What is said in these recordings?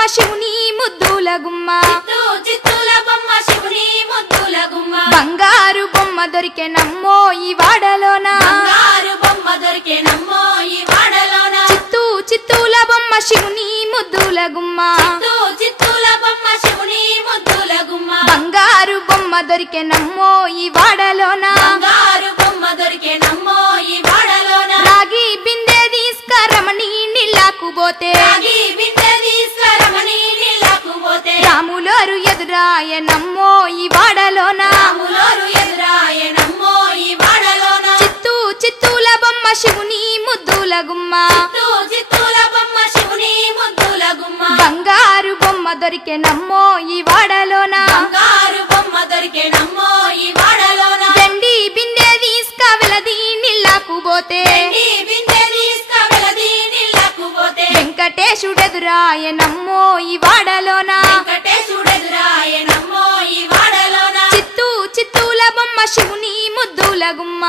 బొమ్మ శివుని ముద్దుల గుమ్మ చిత్తూల బొమ్మ శివుని ముద్దుల గుమ్మ బంగారు బొమ్మ దొరికెనమ్మో ఈ వాడలోన బంగారు బొమ్మ దొరికెనమ్మో ఈ వాడలోన చిత్తూల బొమ్మ శివుని ముద్దుల గుమ్మ చిత్తూల బొమ్మ శివుని ముద్దుల గుమ్మ బంగారు బొమ్మ దొరికెనమ్మో ఈ వాడలోన బంగారు బొమ్మ దొరికెనమ్మో ఈ వాడలోన రాగి బిందె తీసుకరమణి నీళ్ళకు పోతే రాగి బిందె తీసుకరమణి నీళ్ళకు పోతే రాములోరు ఎదురాయనమ్మో ఈ వాడలోన రాములోరు ఎదురాయనమ్మో ఈ వాడలోన చిత్తూల బొమ్మ శివుని ముద్దుల గుమ్మ చిత్తూల బొమ్మ శివుని ముద్దుల గుమ్మ బంగారు బొమ్మ దొరికెనమ్మో ఈ వాడలోన బంగారు బొమ్మ దొరికెనమ్మో ఈ వాడలోన వెండి బిందె తీసుకవెలది నీళ్ళకు పోతే బిందె తీసుకవెలది నీళ్ళకు పోతే వెంకటేశుడెదురాయనమ్మో ఈ వాడలోన వెంకటేశుడెదురాయనమ్మో ఈ వాడలోన చిత్తూల బొమ్మ శివుని ముద్దుల గుమ్మ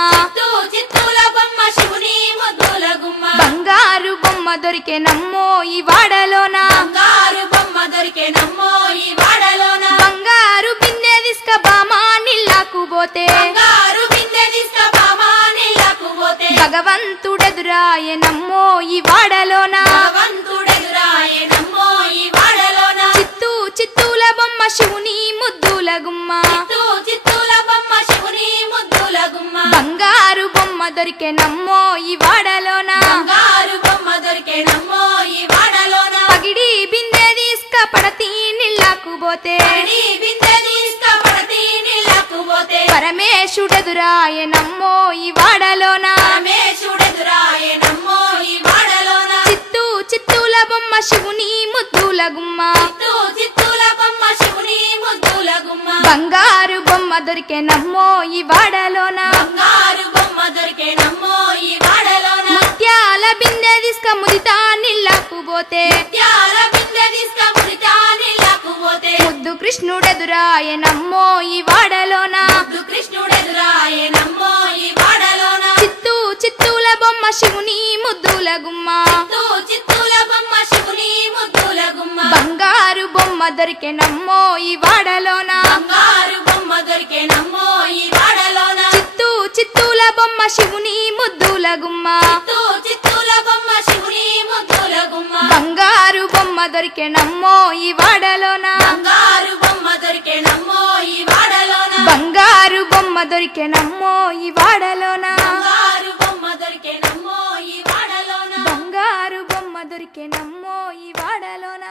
చిత్తూల బొమ్మ శివుని ముద్దుల గుమ్మ బంగారు బొమ్మ దొరికెనమ్మో ఈ వాడలోన బంగారు బొమ్మ దొరికెనమ్మో ఈ వాడలోన బంగారు బిందె తీసుక బామా నీళ్ళకు పోతే బంగారు బిందె తీసుకబామా నీళ్ళకు పోతే భగవంతుడెదురాయనమ్మో ఈ వాడలోన భగవంతుడెదురాయనమ్మో ఈ వాడలోన చిత్తూల బొమ్మ శివుని ముద్దుల గుమ్మ చిత్తూల బొమ్మ శివుని ముద్దుల గుమ్మ బంగారు బొమ్మ దొరికెనమ్మో ఈ వాడలోన బంగారు బొమ్మ దొరికెనమ్మో ఈ వాడలోన పగిడి బిందె తీసుక పడతి నీళ్ళకు పోతే బిందె తీసుకపడతి నీళ్ళకు పోతే పరమేశుడెదురాయనమ్మో ఈ వాడలోన పరమేశుడెదురాయనమ్మో ఈ వాడలోన చిత్తూల బొమ్మ శివుని ముద్దుల గుమ్మ చిత్తూల బొమ్మ శివుని ముద్దుల గుమ్మ బంగారు బొమ్మ దొరికెనమ్మో ఈ వాడలోన బంగారు బొమ్మ దొరికెనమ్మో ఈ వాడలోన ముత్యాల బిందె తీసుక ముదితా నీళ్ళకు పోతే ముత్యాల బిందె తీసుకముదితా నీళ్ళకు పోతే ముద్దు కృష్ణుడెదురాయనమ్మో ఈ వాడలోన కృష్ణుడెదురాయనమ్మో ఈ వాడలోన చిత్తూల బొమ్మ శివుని ముద్దుల గుమ్మ చిత్తూల బొమ్మ శివుని ముద్దుల గుమ్మ బంగారు బొమ్మ దొరికెనమ్మో ఈ వాడలోన బంగారు బొమ్మ దొరికెనమ్మో ఈ వాడలోన చిత్తూల బొమ్మ శివుని ముద్దుల గుమ్మ చిత్తూల బొమ్మ శివుని ముద్దుల గుమ్మ బంగారు బొమ్మ దొరికెనమ్మో ఈ వాడలోన బంగారు బొమ్మ దొరికెనమ్మో ఈ వాడలోన బంగారు బొమ్మ దొరికెనమ్మో ఈ వాడలోన బంగారు బొమ్మ దొరికెనమ్మో ఈ వాడలోన బంగారు బొమ్మ దొరికెనమ్మో ఈ వాడలోన